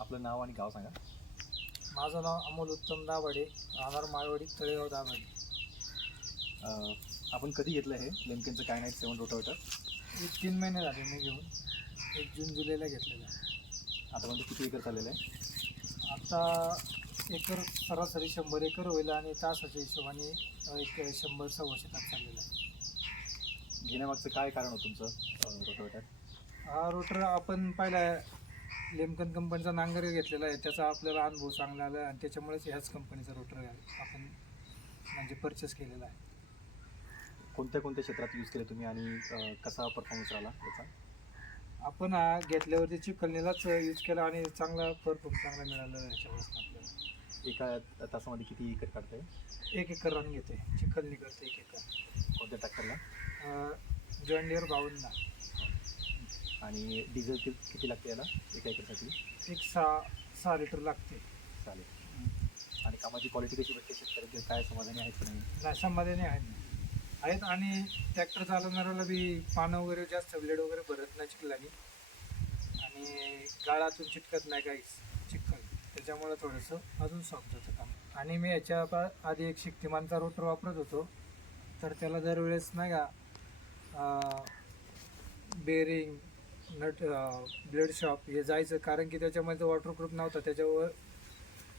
आपलं नाव आणि गाव सांगा. माझं नाव अमोल उत्तम दाभाडे राहणार माळवाडी तळेगाव दाभाडे. अं, आपण कधी घेतलं हे? लेमकेनचं काय नाईट सेवन रोटावेटर एक तीन महिने झाले मी घेऊन. एक जून जुलैला घेतलेलं आहे. आतापर्यंत किती एकर चाललेलं आहे? आता एकर सरासरी शंभर एकर होईल आणि तासाच्या हिशोबाने एक शंभर सव्वाशे तास चाललेला आहे. घेण्यामागचं काय कारण होतं तुमचं रोटावेटर हा रोटर आपण पहिला लेमकन कंपनीचा नांगर घेतलेला आहे त्याचा आपल्याला अनुभव चांगला आला आहे आणि त्याच्यामुळेच ह्याच कंपनीचा रोटर आपण म्हणजे परचेस केलेला आहे. कोणत्या कोणत्या क्षेत्रात यूज केले तुम्ही आणि अं, कसा परफॉर्मन्स राहिला याचा? आपण हा घेतल्यावरती चिकलनीलाच यूज केला आणि चांगला परफॉर्म चांगला मिळाला ह्याच्यावरच आपल्याला. एका तासामध्ये किती एकर काढताय? एक एकर रन घेते चिखलनी करते एक एकर. कोणत्या ट्रॅक्टरला जॉईन डिअर बावन्न. आणि डिझेल कि किती लागते याला? एका एकरसाठी? एक सहा सहा लिटर लागते. चालेल आणि कामाची क्वालिटी कशी भेटते शेतकऱ्याचे? काय समाधानी आहेत की नाही? नाही समाधानी आहेत. आहेत आणि ट्रॅक्टर चालवणाऱ्याला बी पानं वगैरे जास्त ब्लेड वगैरे भरत नाही चिखलानी आणि गाळातून चिटकत नाही काहीच चिखल. त्याच्यामुळे थोडंसं अजून सॉफ्ट जातं काम. आणि मी याच्या पा- आधी एक शक्तिमानचा रोटर वापरत होतो. तर त्याला दरवेळेस नाही का बेरिंग नट ब्लेड शॉप हे जायचं. कारण की त्याच्यामध्ये वॉटरप्रूफ नव्हता. त्याच्यावर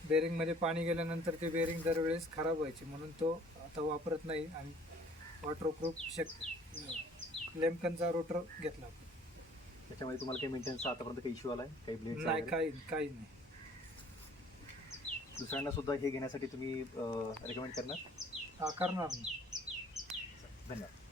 बेरिंगमध्ये पाणी गेल्यानंतर ते बेरिंग दरवेळेस खराब व्हायचे. म्हणून तो आता वापरत नाही आणि वॉटरप्रूफ शक लेमकनचा रोटर घेतला. त्याच्यामध्ये तुम्हाला काही मेंटेनन्सचा आतापर्यंत काही इश्यू आला आहे काही ब्लेड नाही काही काही नाही. दुसऱ्यांना सुद्धा हे घेण्यासाठी तुम्ही रेकमेंड करणार? हा, करणार नाही धन्यवाद.